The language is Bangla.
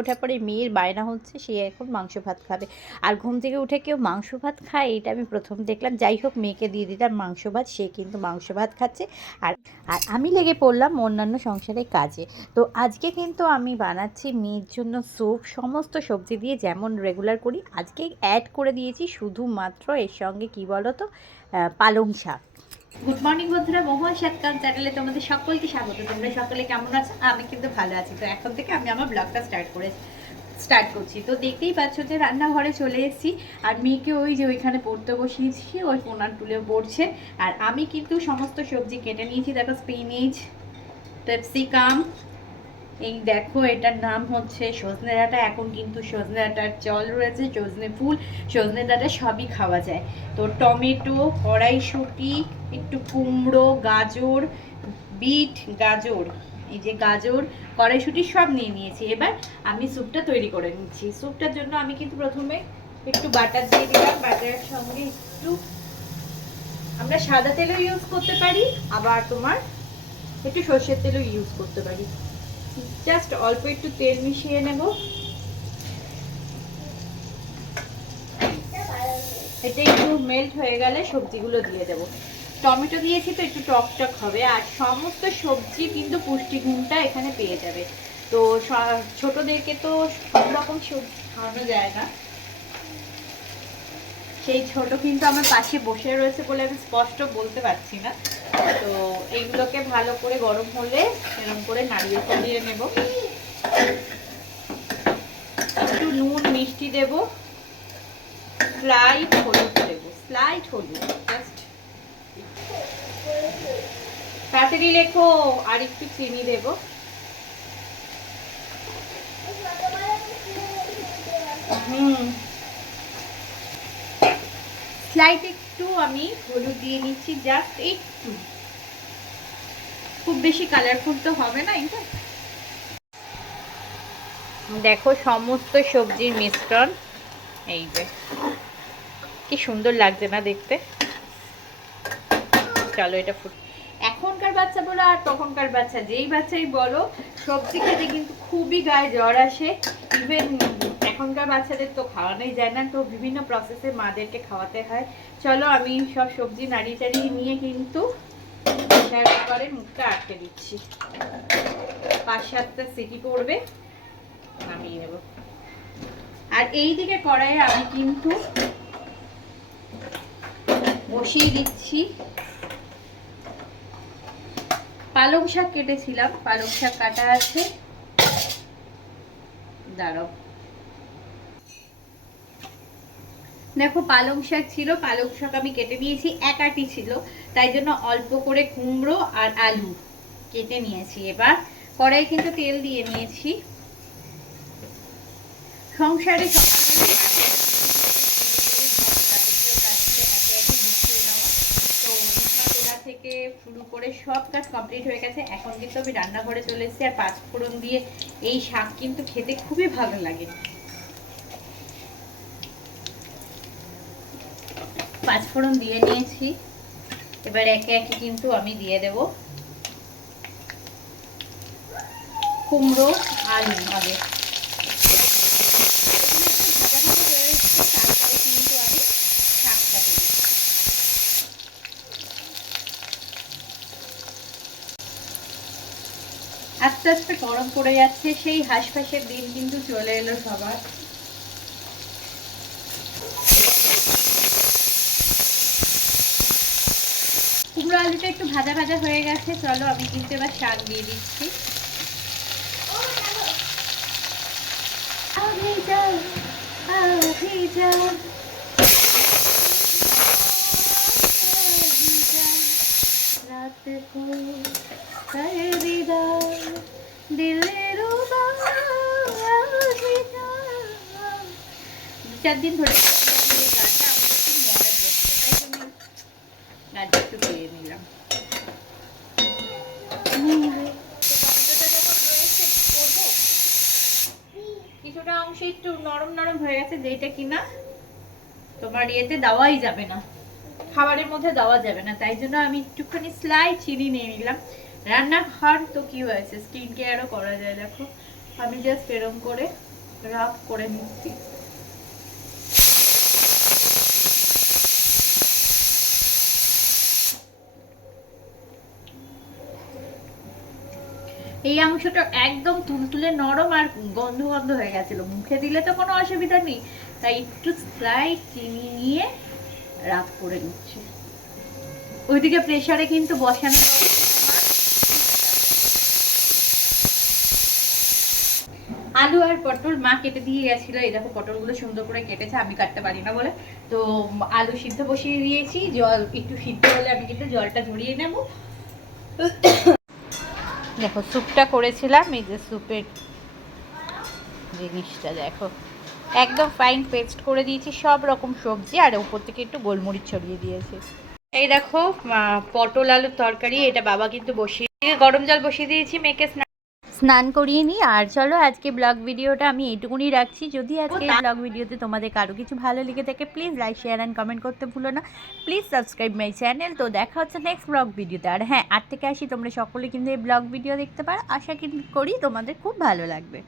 ওঠার পরে মেয়ের বায়না হচ্ছে সে এখন মাংস ভাত খাবে। আর ঘুম থেকে উঠে কেউ মাংস ভাত খায় এটা আমি প্রথম দেখলাম। যাই হোক, মেয়েকে দিয়ে দিলাম মাংস ভাত, সে কিন্তু মাংস ভাত খাচ্ছে। আর আর আমি লেগে পড়লাম অন্যান্য সংসারের কাজে। তো আজকে কিন্তু আমি বানাচ্ছি মেয়ের জন্য স্যুপ, সমস্ত সবজি দিয়ে যেমন রেগুলার করি। আজকে অ্যাড করে দিয়েছি শুধুমাত্র এর সঙ্গে কি বলো তো, পালং শাক। গুড মর্নিং বন্ধুরা, মহুয়া সাতকাল চ্যানেলে তোমাদের সকলকে স্বাগত। তোমরা সকলে কেমন আছো? আমি কিন্তু ভালো আছি। তো এখন থেকে আমি আমার ব্লগটা স্টার্ট করছি। তো দেখতেই পাচ্ছ যে রান্নাঘরে চলে এসেছি, আর মেয়েকে ওই যে ওইখানে পড়তে বসিয়েছি, ওই কোনার তুলে পড়ছে। আর আমি কিন্তু সমস্ত সবজি কেটে নিয়েছি। দেখো, স্পিনিচ, ক্যাপসিকাম, এই দেখো এটার নাম হচ্ছে সজনে ডাঁটা। এখন কিন্তু সজনে ডাঁটার চল রয়েছে, সজনে ফুল, সজনে ডাঁটা সবই খাওয়া যায়। তো টমেটো, কড়াইশুঁটি, একটু কুমড়ো, গাজর, বিট, গাজর, এই যে গাজর, কড়াইশুঁটি সব নিয়ে নিয়েছি। এবার আমি স্যুপটা তৈরি করে নিচ্ছি। স্যুপটার জন্য আমি কিন্তু প্রথমে একটু বাটার দিয়ে দিলাম। বাটারের সঙ্গে একটু, আমরা সাদা তেলও ইউজ করতে পারি, আবার তোমার একটু সর্ষের তেলও ইউজ করতে পারি। জাস্ট অল্প একটু তেল মিশিয়ে নেব। এটা একটু মেল্ট হয়ে গেলে সবজিগুলো দিয়ে দেব। টমেটো দিয়েছি তো একটু টক টক হবে। আর সমস্ত সবজি কিন্তু পুষ্টিগুণটা এখানে পেয়ে যাবে। তো ছোটদেরকে তো সব রকম সবজি খাওয়ানো যায় না। সেই ছোট কিন্তু আমার পাশে বসে রয়েছে বলে আমি স্পষ্ট বলতে পারছি না। তো এইগুলোকে ভালো করে গরম হলে এরকম করে নাড়িয়ে চাড়িয়ে নেব। একটু নুন মিষ্টি দেব, স্লাইট হলুদ দেব, স্লাইট হলুদ, জাস্ট তাড়াতাড়ি লেখো। আর একটু চিনি দেব। স্লাইট একটু আমি হলুদ দিয়ে নিচ্ছি, জাস্ট একটু, খুব বেশি কালারফুল তো হবে না এটা। দেখো সমস্ত সবজির মিশ্রণ, এই যে কি সুন্দর লাগছে না দেখতে। চলো এটা এখনকার বাচ্চা বলো আর তখনকার বাচ্চা, যেই বাচ্চাই বলো, সবজি খেতে কিন্তু খুবই গায়ে জ্বর আসে। ইভেন এখনকার বাচ্চাদের তো খাওয়ানোই যায় না, তো বিভিন্ন প্রসেসে মাদেরকে খাওয়াতে হয়। চলো আমি সব সবজি নাড়িয়ে চাড়িয়ে নিয়ে কিন্তু প্রেসার কুকারে মুখটা আটকে দিচ্ছি। 5-7টা সিটি পড়বে, নামিয়ে নেব। আর এই দিকে কড়াইয়ে আমি কিন্তু বসিয়ে দিচ্ছি পালং শাক কেটেছিলাম, পালং শাক কাটা আছে। দাঁড়াও, দেখো পালং শাক ছিল, পালং শাক আমি কেটে নিয়েছি, এক আটি ছিল, তাই জন্য অল্প করে কুমড়ো আর আলু কেটে নিয়েছি। এবার কড়াই কিন্তু তেল দিয়ে নিয়েছি। সংসারে থেকে শুরু করে সব কাজ কমপ্লিট হয়ে গেছে। এখন কিন্তু আমি রান্নাঘরে চলে এসেছি। আর 5 ফোড়ন দিয়ে এই শাক কিন্তু খেতে খুবই ভালো লাগে। 5 ফোড়ন দিয়ে নিয়েছি। এবার একে একে কিন্তু আমি দিয়ে দেব কুমড়ো, আলু। আগে তারপরে কিন্তু আমি শাকটা দেব। আস্তে আস্তে গরম পড়ে যাচ্ছে, সেই হাঁসফাঁসের দিন কিন্তু চলে এলো সবার। কুমড়ো আলুটা একটু ভাজা ভাজা হয়ে গেছে। চলো আমি কিন্তু এবার শাক দিয়ে দিচ্ছি। চার দিন ধরে গানটা আমার খুব মনে পড়ছে, তাই জন্য গানটা একটু পেয়ে নিলাম। কিছুটা অংশ একটু নরম নরম হয়ে গেছে, যেটা কিনা তোমার ইয়েতে দেওয়াই যাবে না, খাবারের মধ্যে দেওয়া যাবে না, তাই জন্য আমি একটুখানি স্লাইট চিনি নিয়ে নিলাম। রান্নাঘর তো কি হয়েছে, স্কিন কেয়ারও করা যায়। দেখো আমি জাস্ট এরম করে রাফ করে নিচ্ছি। এই অংশটা একদম তুলতুলে নরম আর গন্ধ গন্ধ হয়ে গেছিল, মুখে দিলে তো কোনো অসুবিধা নেই, তাই একটু স্লাইট চিনি নিয়ে রাফ করে নিচ্ছি। ওইদিকে প্রেসারে কিন্তু বসানো আলু আর পটল মা কেটে দিয়ে গেছিল। এই দেখো পটলগুলো সুন্দর করে কেটেছে, আমি কাটতে পারি না বলে। তো আলু সিদ্ধ বসিয়ে দিয়েছি, জল একটু সিদ্ধ হলে আমি কিন্তু জলটা ঝরিয়ে নেব। দেখো স্যুপটা করেছিলাম, এই যে স্যুপের জিনিসটা দেখো একদম ফাইন পেস্ট করে দিয়েছি সব রকম সবজি, আর উপর থেকে একটু গোলমরিচ ছড়িয়ে দিয়েছি। এই দেখো পটল আলুর তরকারি, এটা বাবা কিন্তু বসিয়ে দিয়ে গরম জল বসিয়ে দিয়েছি, মেয়েকে স্নান করিয়ে নিই। আর চলো আজকে ব্লগ ভিডিওটা আমি এইটুকুনি রাখছি। যদি আজকে এই ব্লগ ভিডিওতে তোমাদের কারো কিছু ভালো লেগে থাকে, please like share and comment করতে ভুলো না। Please subscribe my channel. তো দেখা হচ্ছে নেক্সট ব্লগ ভিডিওতে। আর হ্যাঁ, 8 থেকে আসি তোমরা সকলে কিন্তু এই ব্লগ ভিডিও দেখতে পারো, আশা করি তোমাদের খুব ভালো লাগবে।